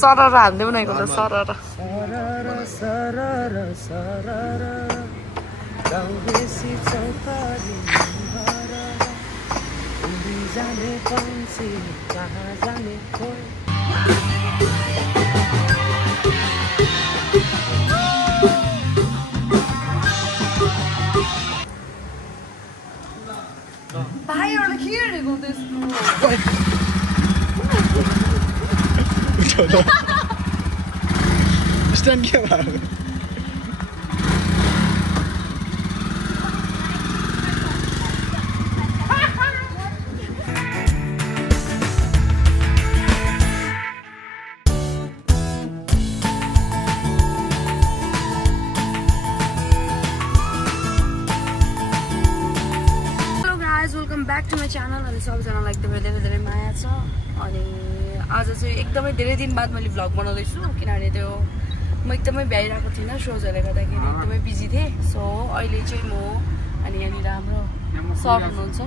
सरर हान्दै बनाएको त सरर भाइ एउटा के हेरेको त्यस्तो Stand क्या भाग welcome back to my channel अनि सबैजनालाई एकदमै धेरै धेरै माया छ अनि आज चाहिँ एकदमै धेरै दिन बाद मैले भ्लग बनाउँदैछु किनभने त्यो म एकदमै भ्याइरहेको थिइनँ सोजहरूले गर्दाखेरि एकदमै बिजी थिएँ सो अहिले चाहिँ म अनि यहाँनिर हाम्रो सर हुनुहुन्छ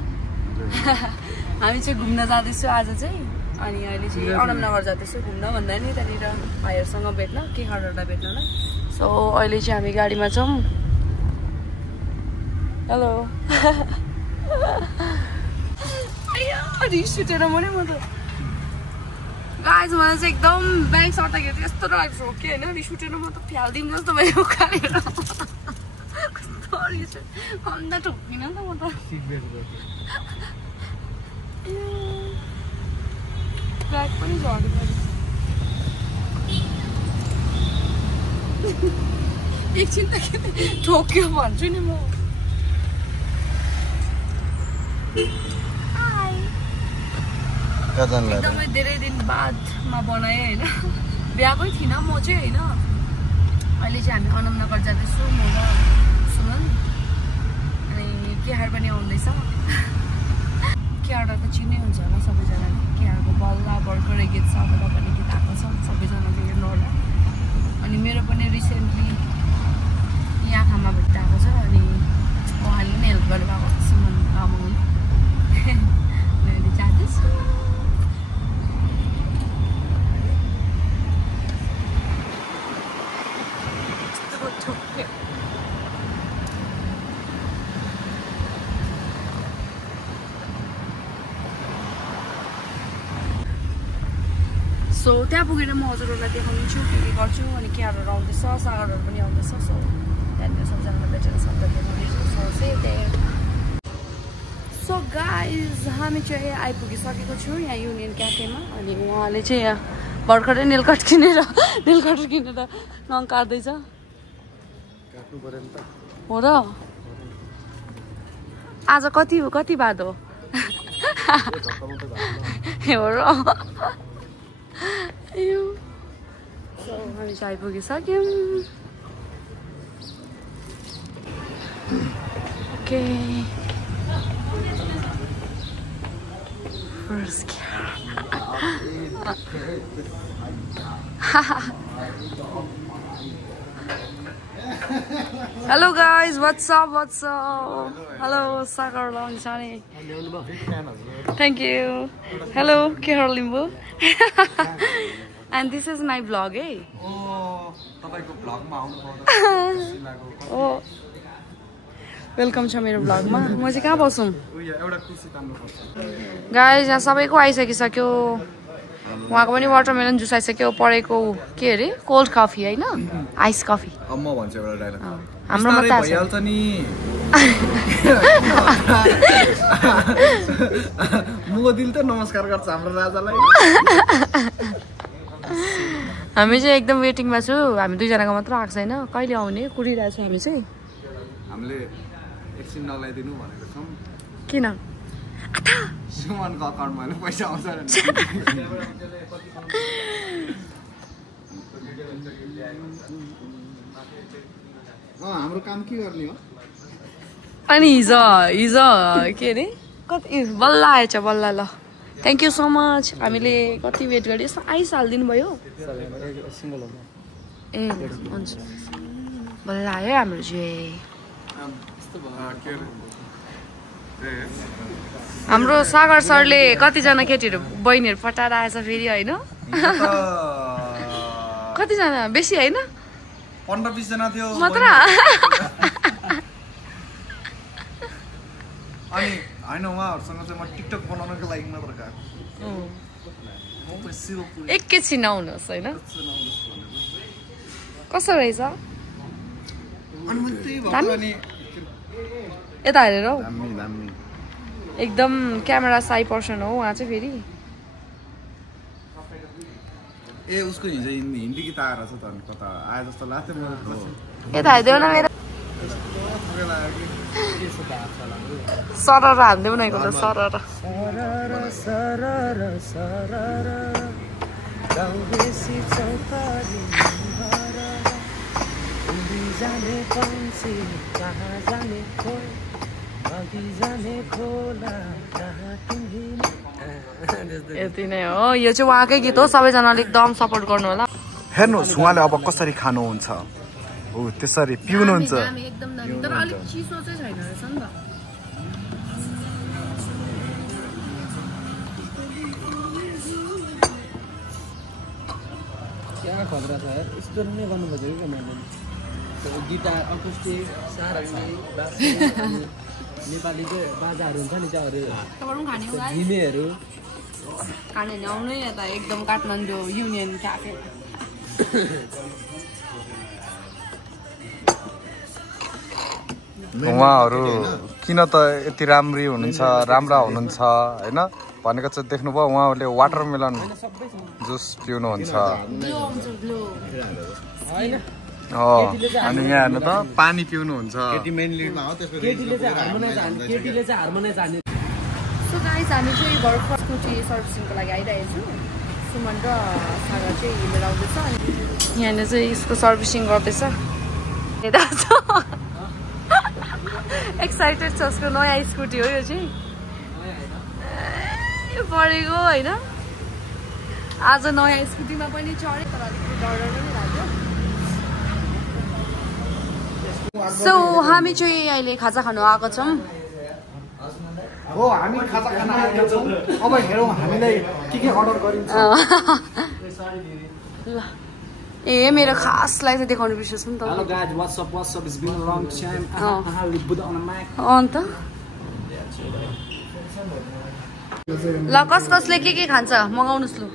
हामी चाहिँ घुम्न जाँदैछु आज चाहिँ अनि अहिले चाहिँ अनमनगर जाँदैछु घुम्न भन्दा नि त्यहाँनिर भाइहरूसँग भेट्न केखरहरूलाई भेट्नलाई सो अहिले चाहिँ हामी गाडीमा छौँ हेलो रिस उठेर मऱ्यो म त गाइज मलाई चाहिँ एकदम ब्याग सर्दाखेरि चाहिँ यस्तो लाग्छ हो कि होइन रिस उठेर म त फ्यालिदिनु जस्तो भयो उखालेर कस्तो रिस भन्दा ठोक्किनँ नि त म त ब्याग पनि झर्यो एकछिन त के ठोक्यो भन्छु नि म एकदमै धेरै दिन बादमा बनाएँ होइन बिहाकै थिइनँ म चाहिँ होइन अहिले चाहिँ हामी अनमनगर जाँदैछु म र सुमन अनि केहार पनि आउँदैछ केहार त चिन्नै हुन्छ होला सबैजनाले केहारको बल्ला भर्खरै गीत छ अब पनि गीत आएको छ सबैजनाले हेर्नु होला अनि मेरो पनि रिसेन्टली यहाँ आँखामा भेट्दा आएको छ अनि उहाँले नै हेल्प गर्नुभएको सुमन आमाले मैले जाँदैछु सो त्यहाँ पुगेर म हजुरहरूलाई देखाउनेछु के गर्छु अनि केहारहरू आउँदैछ सागरहरू पनि आउँदैछ सो त्यहाँनिर सबैजनालाई भेटेर सबै देखाउनेछु सो सो गाइज हामी चाहिँ आइपुगिसकेको छु यहाँ युनियन क्याफेमा अनि उहाँले चाहिँ यहाँ भर्खरै नेलकट किनेर नङ काट्दैछ हो र आज कति बाद हो हो र हामी चाहिँ आइपुगिसक्यौँ okay Hello guys, what's up? Hello, Sagar Longchani. Thank you. Hello, Kehar Limbu. And this is my vlog, eh? Oh, welcome to my vlog. Ma, म चाहिँ कहाँ बसौँ? Guys, यहाँ सबैको आइसकिसक्यो उहाँको पनि वाटरमेलन जुस आइसक्यो परेको के अरे कोल्ड कफी हैन आइस कफी म भन्छु एउटा डायलग हाम्रोमा त भइहाल्छ नि मुगो दिल त नमस्कार गर्छ हाम्रो राजालाई हामी चाहिँ एकदम वेटिङमा छु हामी दुई जनाको मात्र आएको छैन कहिले आउने कुरिरहेछ हामी चाहिँ हामीले एकछिन नलाइदिनु भनेको छौं किन सुमनको अकाउन्टमा पैसा आउँछ हाम्रो काम के गर्ने हो अनि हिजो के अरे कति बल्ल आएछ बल्ल ल थ्याङ्क यू सो मच हामीले कति वेट गरे यस्तो आइसहाल्दिनु भयो ए हुन्छ बल्ल आयो हाम्रो चाहिँ हाम्रो सागर सरले कतिजना केटीहरू बहिनीहरू पटाएर आएछ फेरि होइन कतिजना बेसी होइन 15-20 जना थियो मात्र अनि हैन उहाँहरुसँग चाहिँ म टिकटक बनाउनको लागि मात्र गएको एकैछिन आउनुहोस् होइन कस्तो रहेछ यता हेरेर हौ एकदम क्यामेरा साई पर्सन हो उहाँ चाहिँ फेरि ए उसको हिन्दी गीत आएर छ त कता आए जस्तो लाग्थ्यो मेरो यता हेर्देऊ न मेरो सरर हान्देऊ न एकपल्ट सरर यति नै हो यो चाहिँ उहाँकै गीत हो सबैजनाले एकदम सपोर्ट गर्नु होला हेर्नुहोस् उहाँले अब कसरी खानुहुन्छ हो त्यसरी पिउनुहुन्छ एकदम दामी तर अलिक चिसो चाहिँ छैन रहेछ नि त क्या खतरा छ यार यस्तो नै गर्नुपर्छ कि मैले गिटार अकुस्टिक सारङ्गी नेपाली चाहिँ बाजाहरू हुन्छ नि त्यहाँहरू झिमेहरू खाने नि आउनै यता एकदम काठमाडौँ युनियन क्याफे उहाँहरू किन त यति राम्रा हुनुहुन्छ होइन भनेको चाहिँ देख्नुभयो उहाँहरूले वाटरमेलन जुस पिउनुहुन्छ अनि यहाँ हेर्नु त पानी पिउनुहुन्छ सो गाइस हामी चाहिँ भर्खर स्कुटी सर्भिसिङको लागि आइरहेको छु सुमन र सागर चाहिँ हिँडेर आउँदैछ यहाँनिर चाहिँ यसको सर्भिसिङ गर्दैछ एक्साइटेड छ उसको नयाँ स्कुटी हो यो चाहिँ पढेको होइन आज नयाँ स्कुटीमा पनि चढेँ तर अलिकति डर पनि लाग्यो सो हामी चाहिँ अहिले खाजा खानु आएको छौँ हो हामी खाजा खान आएका छौँ अब हेरौँ हामीलाई के अर्डर गरिन्छ ल ए मेरो खासलाई चाहिँ देखाउनु बिर्सेछु नि त Hello guys, what's up? It's been a long time. We put on a mic. अन्त ल कसले के खान्छ मगाउनुस् लु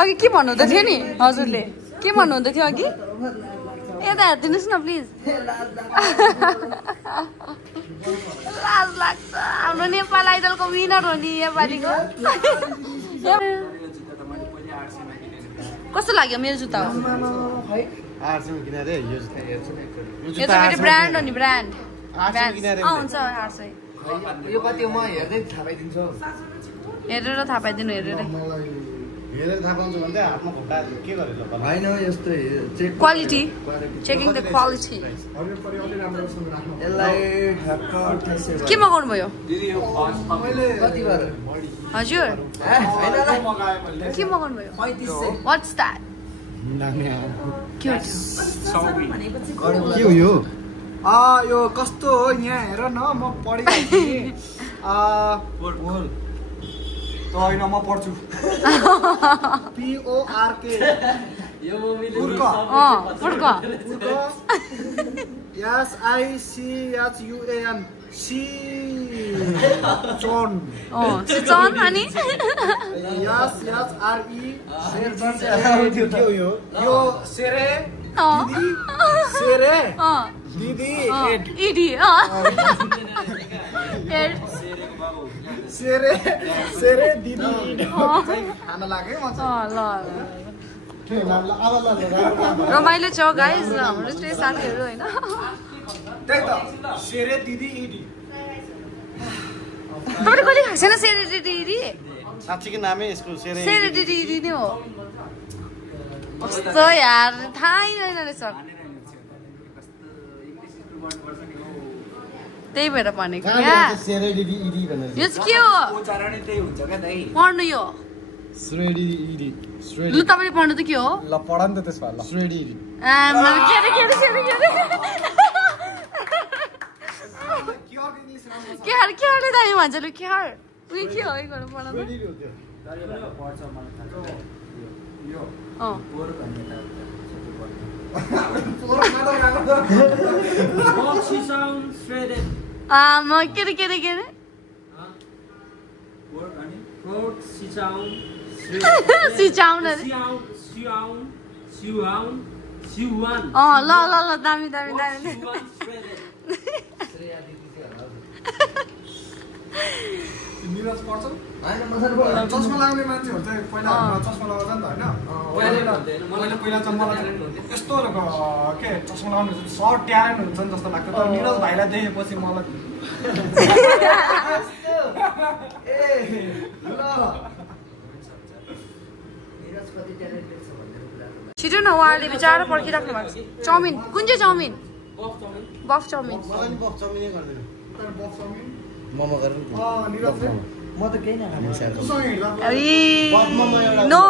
अघि के भन्नुहुँदै थियो नि हजुरले के भन्नुहुँदै थियो अघि यता हेरिदिनुहोस् न प्लिज लाज लाग्छ हाम्रो नेपाल आइडलको विनर हो नि योपालिको कस्तो लाग्यो मेरो जुत्ता हो यो चाहिँ मेरो ब्रान्ड हो नि ब्रान्ड हुन्छ 800 यो कति हो म हेर्दै थाहा पाइदिन्छु हेरेर थाहा पाइदिनु हेरेर थाहा पाउँछ भन्दै हातमा खुट्टा के गरेर हैन यस्तो क्वालिटी चेकिङ द क्वालिटी यसलाई के मगाउनु भयो मैले कति बार हजुर के मगाउनु भयो 3500 व्हाट्स दैट क्यूट के हो यो यो कस्तो हो यहाँ हेर न म पढिरहेको थिएँ त हैन म पढ्छु PORK यो मुभीले पुर्क SICHUAN चोन चोन अनि यो सेरे दिदी इडी सेरे दिदी खाना लाग्यो म रमाइलो छ गाइज हाम्रो चाहिँ साथीहरू होइन त्यही त सेरे दिदी इडी तपाईले कहिले खाएको छैन सेरे दिदी इडी साँच्चीकै नामै यसको सेरे दिदी इडी नै हो कस्तो यार थाहै छैन रहेछ त्यही भएर भनेको क्या यो चाहिँ के हो पढ्नु यो लु तपाईँले पढ्नु त के हो ल पढ नि त त्यसमा ल के दामी भन्छ लु के उयो के हो गर्नु पर्ला त म के अरे सिचाउन ल दामी निरज पर्छ चस्मा लाग्ने मान्छेहरू चाहिँ पहिला चस्मा लगाउँछ नि त होइन पहिला चाहिँ मलाई यस्तो के चस्मा लगाउनु सर्ट ट्यालेन्ट हुन्छ नि जस्तो लाग्छ तर निरज भाइलाई देखेपछि मलाई छिटो न उहाँले बिचारा पर्खिराख्नु भएको छ चाउमिन कुन चाहिँ चाउमिन बफ चाउमिन म त केही नखाने नो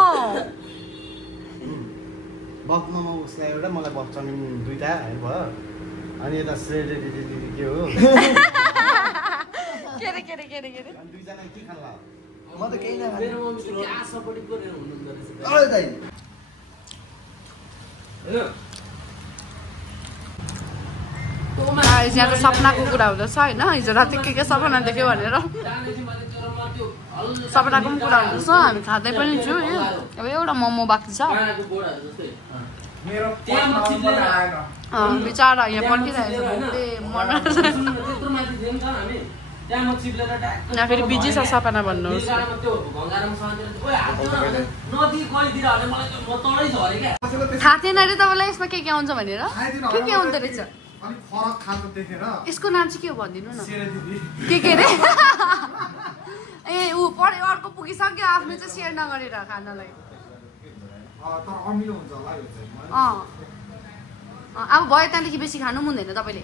बफमा उसलाई एउटा मलाई बफ चाउमिन दुईटा भयो अनि यता श्रेडेड के हो के अरे दुईजना के खाला म त केही नखाने यहाँ त सपनाको कुरा हुँदैछ होइन हिजो राति के सपना देख्यो भनेर सपनाको पनि कुरा हुँदैछ हामी खाँदै पनि छु अब एउटा मोमो बाँकी छ बिचारा यहाँ पर्खिरहेको फेरि बिजी छ सपना भन्नुहोस् थाहा थिएन अरे तपाईँलाई यसमा के आउँछ भनेर के आउँदो रहेछ यसको नाम चाहिँ के हो भनिदिनु न के अरे ए ऊ पढे अर्को पुगिसक्यो आफ्नो चाहिँ सेयर नगरेर खानालाई अब भयो त्यहाँदेखि बेसी खानु पनि हुँदैन तपाईँले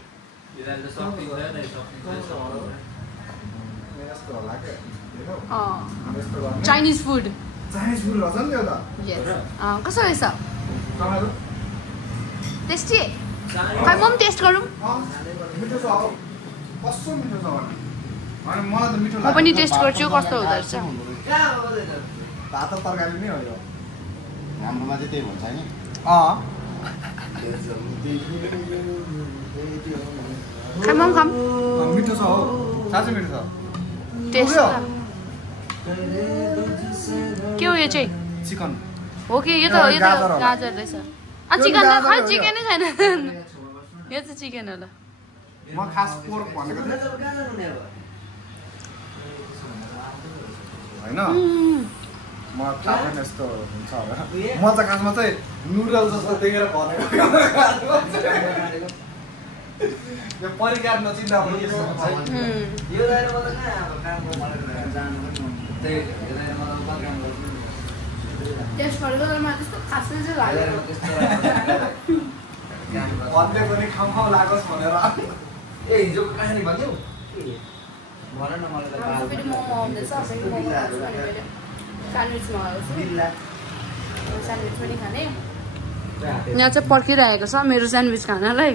चाइनिज फुड कसो रहेछ टेस्टी खै म पनि टेस्ट गरौँ म पनि टेस्ट गर्छु कस्तो हुँदो रहेछ भात तरकारी नै हो यो हाम्रोमा चाहिँ त्यही भन्छ नि खाम मिठो छ हो साँच्चै मिठो छ टेस्ट के हो यो चाहिँ चिकन हो कि यो त गाजर रहेछ चिकन त खै चिकनै छैन यो चाहिँ चिकन होला म खास पोर्क भनेको थिएँ होइन म थाहा छैन यस्तो हुन्छ होला म चाहिँ खासमा चाहिँ नुडल जस्तो देखेर भनेको यो परिकार नचिन्दा पनि यस्तो हुन्छ टेस्ट गरेको तर मलाई त्यस्तो खासै चाहिँ लागेन भन्दै पनि खाउँ लागोस् भनेर ए हिजोको कहानी भन्यौ भन न मलाई फेरि मोमो आउँदैछ फेरि मोमो खान्छु अनि मैले स्यान्डविच मगाएको छु स्यान्डविच पनि खाने यहाँ चाहिँ पर्खिरहेको छ मेरो स्यान्डविच खानालाई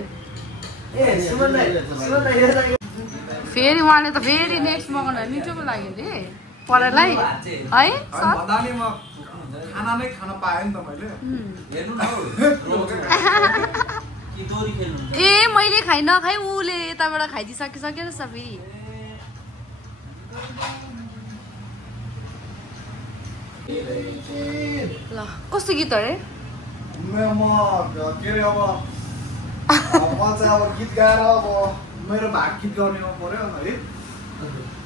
फेरि उहाँले त फेरि नेक्स्ट मगाउनु मिठो पो लाग्यो अरे पढाइलाई है खाना नै खान पाएँ नि त मैले हेर्नु न ए मैले खाइ नखाइ उसले यताबाट खाइदिइसकिसक्यो रहेछ फेरि ल कस्तो गीत अरे म के अरे अब म चाहिँ अब गीत गाएर अब मेरो भाग गीत गाउने पर्यो है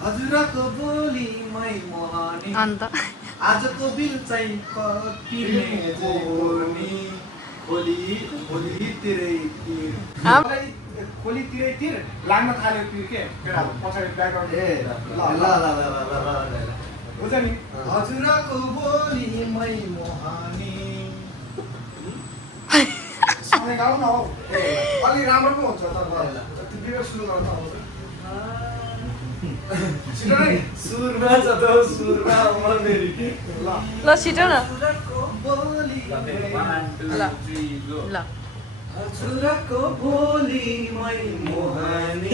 हजुरको बोली मै मोहनी अन्त आजको बिल चाहिँ तिर्ने कोनी खोलीतिरै तिर लाग्न थाल्यो तिर के केटाहरू पछाडि ब्याकग्राउन्ड हुन्छ नि हजुरको बोली मै मोहनी सँगै गाउँ न हौ अलि राम्रो पो हुन्छ तर विवेक सुरु गर्न आउँछ सुरमा छ त सुरमा मनेरी ल छिटो न ल हजुरको बोली मै मोहनी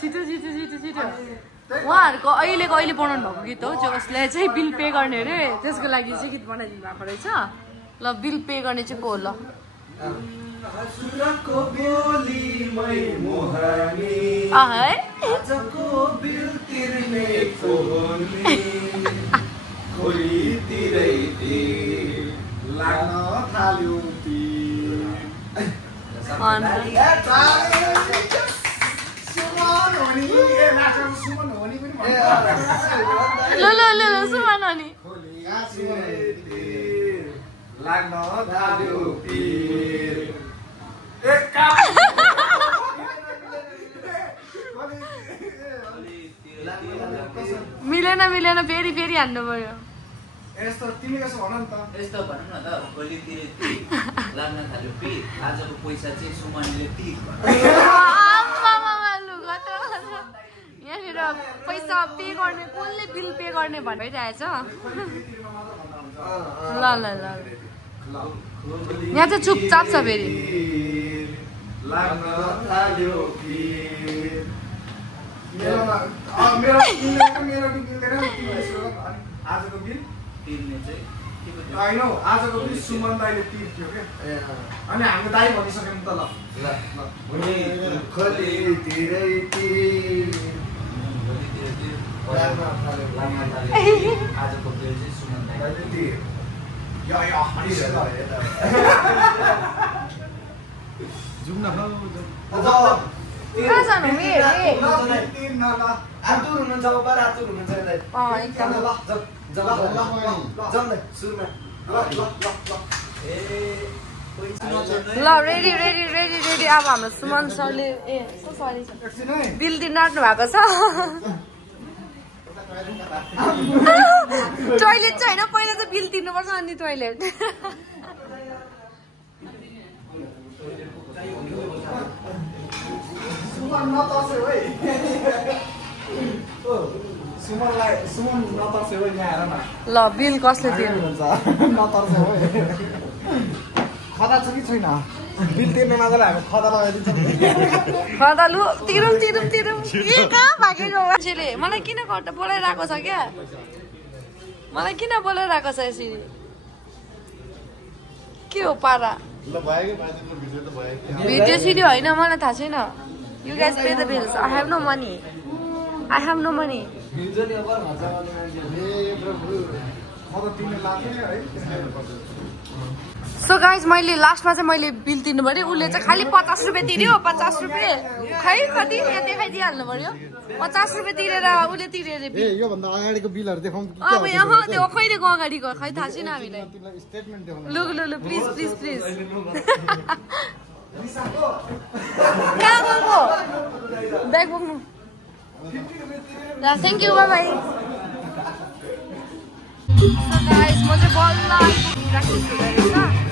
छिटो उहाँहरूको अहिले बनाउनु भएको गीत हो जसले चाहिँ बिल पे गर्ने अरे त्यसको लागि चाहिँ गीत बनाइदिनु भएको रहेछ ल बिल पे गर्ने चाहिँ को ल सुमन हो नि मिलेन फेरि हान्नु पर्यो यस्तो तिमी यसो भन नि त यस्तो भन न त गोलीतिर तीर लाग्न थाल्यो पीर आजको पैसा चाहिँ सुमनले तीर यहाँनिर पैसा पे गर्ने कसले बिल पे गर्ने भनिरहेछ ल यहाँ चाहिँ चुपचाप छ फेरि आजको बिल तिर्ने चाहिँ होइन आजको बिल सुमन दाइले तिर्थ्यो क्या अनि हामीले दाइ भनिसक्यौँ त ल आजको बिल चाहिँ सुमन दाइले तीर जुम न ल रेडी अब हाम्रो सुमन सरले बिल दिन आँट्नु भएको छ टोइलेट चाहिँ होइन पहिला त बिल तिर्नुपर्छ अनि टोइलेट ल बिल कसले तिर्नु खदा छ कि छैन बिल तिर्ने नगरले हामी खदा लगाइदिन्छ खदा लु तिरौँ कहाँ भागेको मान्छेले मलाई किन बोलाइरहेको छ क्या मलाई किन बोलाइरहेको छ यसरी के हो पारा भिडियो सिडियो होइन मलाई थाहा छैन you guys pay the bills I have no money so guys मैले लास्टमा चाहिँ मैले बिल तिर्नु पर्यो उसले चाहिँ खालि 50 रुपियाँ तिर्यो 50 रुपियाँ खै कति यहाँ देखाइदिइहाल्नु पर्यो 50 रुपियाँ तिरेर उसले तिर्यो अरे बिल योभन्दा अगाडिको बिलहरू देखाउँ अब यहाँ त्यो कहिलेको अगाडिको खै थाहा छैन हामीलाई लु प्लिज कहाँ गएको ब्याग बोक्नु थ्याङ्क यू बाई गाइस म चाहिँ बल्ल प्र्याक्टिस हुँदैछ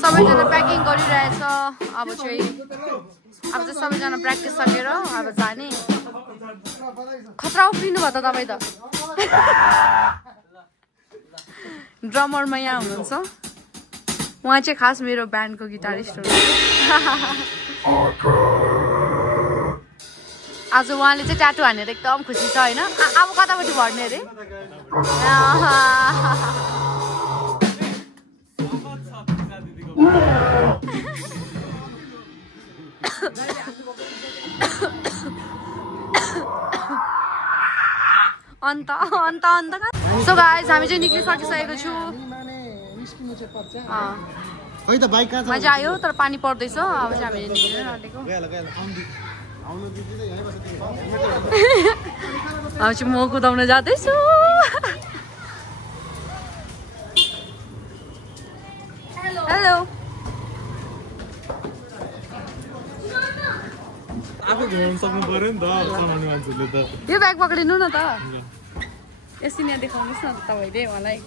सबैजना प्याकिङ गरिरहेछ अब चाहिँ सबैजना प्र्याक्टिस सकेर अब जाने खतरा उफ्रिनु भयो त तपाईँ त ड्रमरमा यहाँ हुनुहुन्छ उहाँ चाहिँ खास मेरो ब्यान्डको गिटारिस्ट हुनुहुन्छ आज उहाँले चाहिँ ट्याटु हानेर एकदम खुसी छ होइन अब कतापट्टि भर्ने अरे अन्त अन्त अन्त सो गाइस हामी चाहिँ निक्लिसकिसकेको छु मजा आयो तर पानी पर्दैछ अब चाहिँ हामीले निक्लिन आँटेको अब चाहिँ म कुदाउन जाँदैछु हेलो आफै घुमाउन सक्नु पर्यो नि त सामान्य मान्छेले त यो ब्याग पक्रिनु न त यसरी यहाँ देखाउनुहोस् न तपाईँले मलाई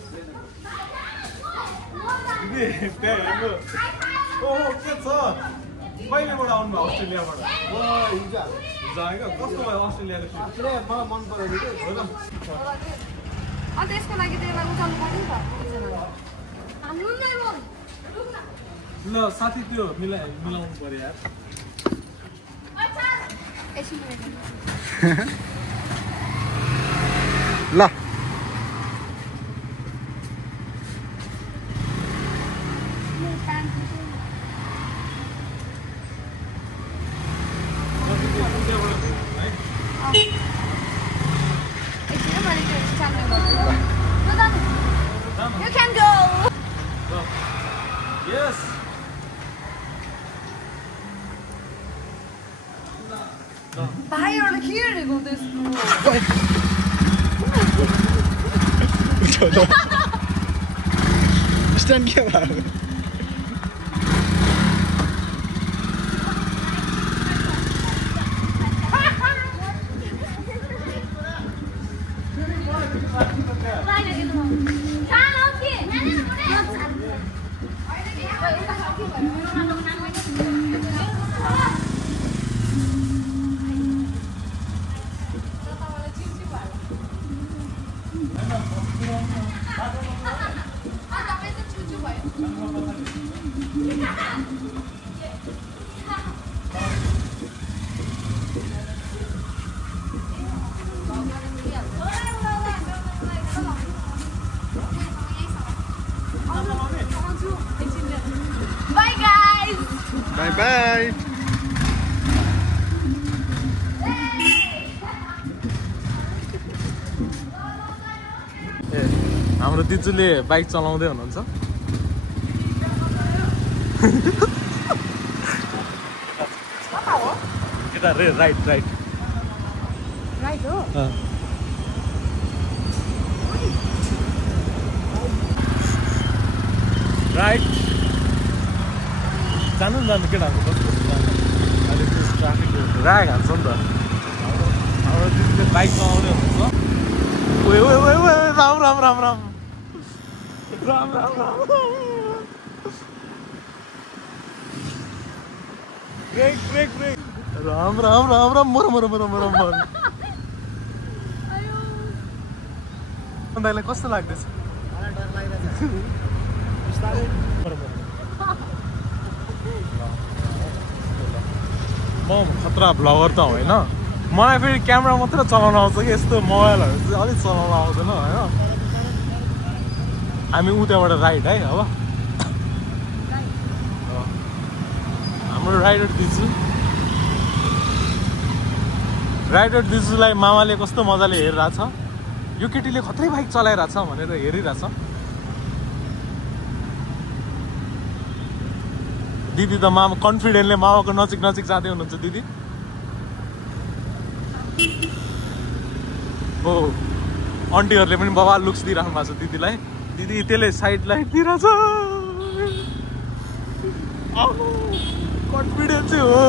के छ कहिलेबाट आउनु भयो अस्ट्रेलियाबाट हिजो कस्तो भयो अस्ट्रेलियाको मन पर्यो अन्त यसको लागि त यसलाई उठाउनु पर्यो ल साथी त्यो मिलाउनु पर्यो यार ल You can go. Yes. बाहिर के हेरेको त्यस्तो स्ट्यान्ड के भयो Bye guys. Bye bye. हाम्रो दिजुले बाइक चलाउँदै हुनुहुन्छ यता राइट राइट राइट हो राइट जानु केटाहरूको ट्राफिक राग हाल्छ नि त हाम्रो दिदीले बाइक चलाउँदै हुनुहुन्छ Ram Ram Ram Ram Ram Ram Ram break break break Ram Ram Ram Ram मर मर मर मर मर दाइलाई कस्तो लाग्दैछ म खतरा भ्लगर त होइन मलाई फेरि क्यामेरा मात्र चलाउन आउँछ कि यस्तो मोबाइलहरू चाहिँ अलिक चलाउन आउँदैन होइन हामी उताबाट राइड है अब हाम्रो राइडर दिजुलाई मामाले कस्तो मजाले हेरिरहेछ यो केटीले खत्रै बाइक चलाइरहेछ भनेर हेरिरहेछ दिदी त मामा कन्फिडेन्टले मामाको नजिक नजिक जाँदै हुनुहुन्छ दिदी हो आन्टीहरूले पनि बबा लुक्स दिइराख्नु भएको छ दिदीलाई दिदी त्यसले साइड लाइट दिइरहेछ कन्फिडेन्स चाहिँ हो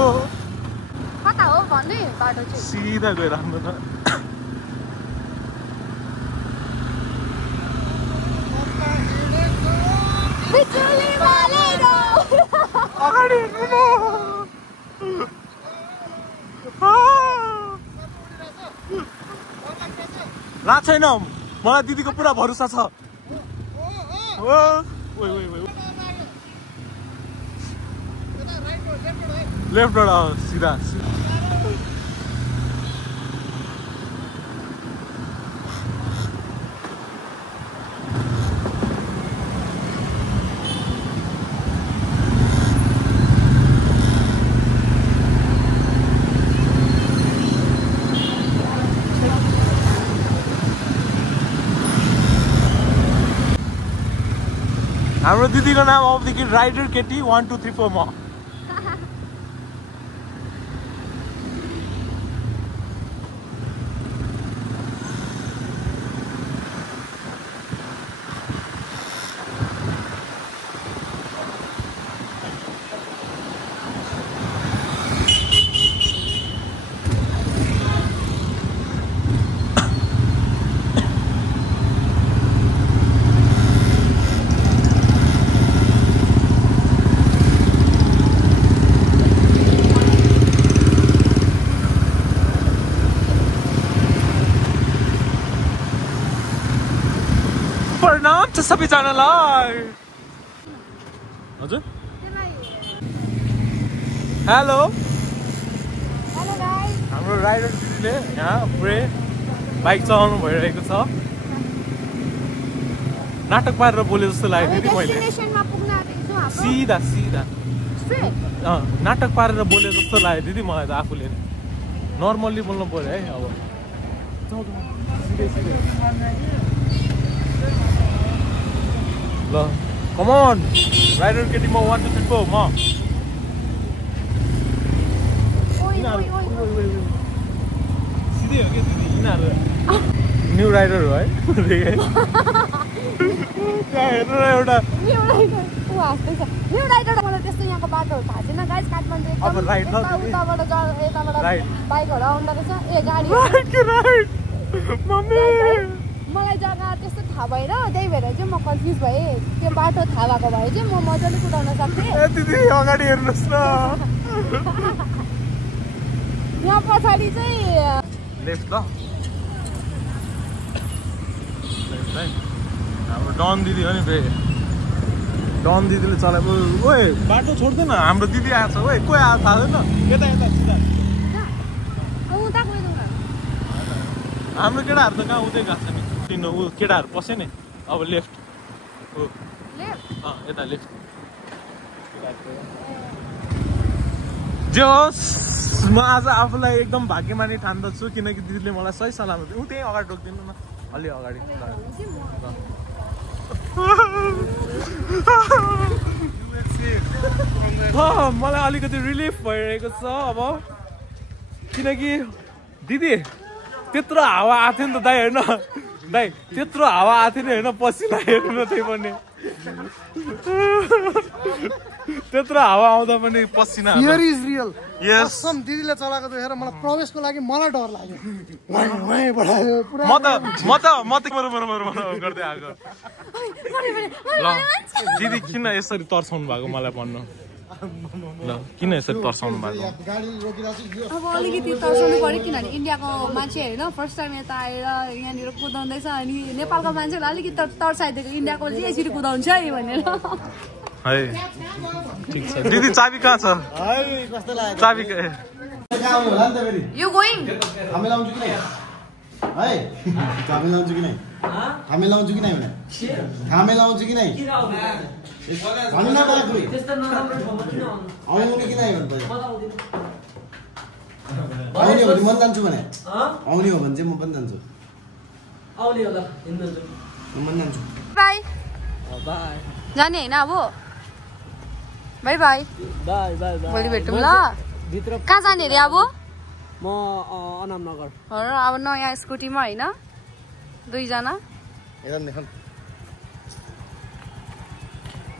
कता हो भन्ने बाटो चाहिँ सिधा गइराख्नु त अगाडि ला छैन मलाई दिदीको पुरा भरोसा छ लेफ्टबाट सिधा हाम्रो दिदीको नाम अबदेखि राइडर केटी 1 2 3 4 म प्रणाम छ सबैजनालाई हजुर हेलो हाम्रो राइडर दिदीले यहाँ पुरै बाइक चलाउनु भइरहेको छ नाटक पारेर बोले जस्तो लाग्यो दिदी मैले सिधा सिधा नाटक पारेर बोले जस्तो लाग्यो दिदी मलाई त आफूले नर्मल्ली बोल्नु पर्यो है अब ल कम अन राइडर केटी म 1 2 3 4 म सिधै हो कि दिदी यिनीहरू न्यू राइडर हो है त्यहाँ हेर्नु न एउटा न्यू राइडर मलाई त्यस्तो यहाँको बाटोहरू थाहा छैन गाइस काठमाडौँ अब राइड न यताबाट बाइकहरू आउँदो रहेछ ए गाडी मम्मी मलाई जग्गा त्यस्तो थाहा भएन त्यही भएर चाहिँ म कन्फ्युज भएँ त्यो बाटो थाहा भएको भए चाहिँ म मजाले कुदाउन सक्थेँ दिदी अगाडि हेर्नुहोस् न यहाँ पछाडि चाहिँ लेफ्ट ल हाम्रो डन दिदी हो नि बे डन दिदीले चलाएको ओए बाटो छोड्दैन हाम्रो दिदी आएको छ ओए कोही आएको थाहा छैन यता यता सिधा हाम्रो केटाहरू त कहाँ उतै गएको छ नि किन ऊ केटाहरू पस्यो नि अब लेफ्ट हो यता लेफ्ट जे होस् म आज आफूलाई एकदम भाग्यमानी ठान्दछु किनकि दिदीले मलाई सही सलाम ऊ त्यहीँ अगाडि रोकिदिनु न अलि अगाडि मलाई अलिकति रिलिफ भइरहेको छ अब किनकि दिदी त्यत्रो हावा आएको थियो नि त दाइ होइन दाइ त्यत्रो हावा आएको थियो नि होइन पसिना हेर्नु न त्यही पनि त्यत्रो हावा आउँदा पनि पसिना हियर इज रियल यस कसम दिदीले चलाएको देखेर मलाई प्रवेशको लागि मलाई डर लाग्यो म त गर्दै आएको ल दिदी किन यसरी तर्साउनु भएको मलाई भन्नु ल किन यसरी तर्साउनु भएको अब अलिकति तर्साउनु पर्यो किनभने इन्डियाको मान्छे होइन फर्स्ट टाइम यता आएर यहाँनिर कुदाउँदैछ अनि नेपालको मान्छेलाई अलिकति तर्साइदिएको इन्डियाको चाहिँ यसरी कुदाउँछ है भनेर है ठिक छ दिदी चाबी कहाँ छ चाबी यु गोइङ हामी लाउँछु कि नै है हामी लाउँछु कि नै हामी लाउँछु कि नै भने हामी लाउँछु कि नै हामी न बाटो त्यस्तो नराम्रो ठाउँमा किन आउनु कि नै भन्छ आउने हो भने म जान्छु भने आउने हो भने चाहिँ म पनि जान्छु आउने होला हिँड्नु जान्छु म पनि जान्छु बाई बाई जाने हैन अब बाई बाई बाई बाई भोलि भेटौँ ल भित्र कहाँ जाने रे अब म अनामनगर हो र अब नयाँ स्कुटीमा हैन दुईजना हेरन देखन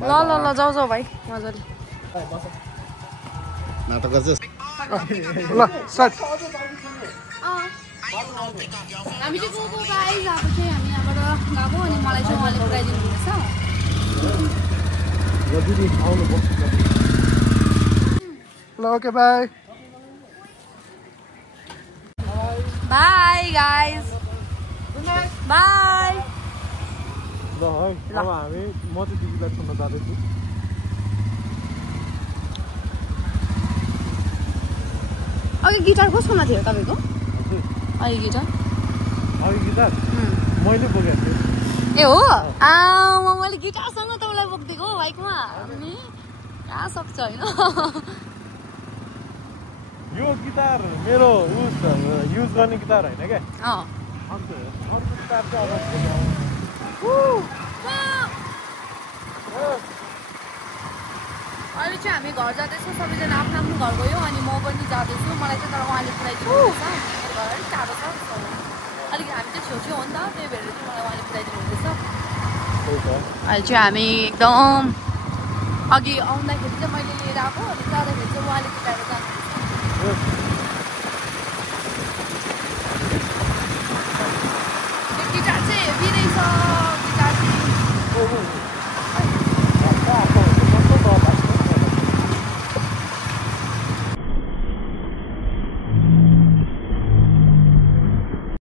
ल ल ल जाऊ जाऊ भाइ मजाले नाटक गर्छस् ल स्टार्ट हामी चाहिँ गएको गाइस अब चाहिँ हामी यहाँबाट गएको अनि मलाई चाहिँ उहाँले पुऱ्याइदिनु हुँदैछ ल okay by by guys by ल है अब हामी म चाहिँ दिदीलाई छोड्न जाँदैछु अघि गिटार कसकोमा थियो तपाईँको अघि गिटार मैले बोकेको थिएँ ए हो मैले गिटारसँग तपाईँलाई बोकिदिएको हो बाइकमा अनि कहाँ सक्छ होइन यो गिटार मेरो युज गर्ने गिटार होइन क्या अर्को गिटार चाहिँ अब हामी घर जाँदैछौँ सबैजना आफ्नो आफ्नो घर गयो अनि म पनि जाँदैछु मलाई चाहिँ तर उहाँले पुऱ्याइदिनु हुँदैछ मेरो घर अलिक टाढो छ अलिक हामी चाहिँ छेउछेउ हो नि त त्यही भएर चाहिँ मलाई उहाँले पुऱ्याइदिनु हुँदैछ अहिले चाहिँ हामी एकदम अघि आउँदाखेरि चाहिँ मैले लिएर आएको अनि जाँदाखेरि चाहिँ उहाँले पुऱ्याएर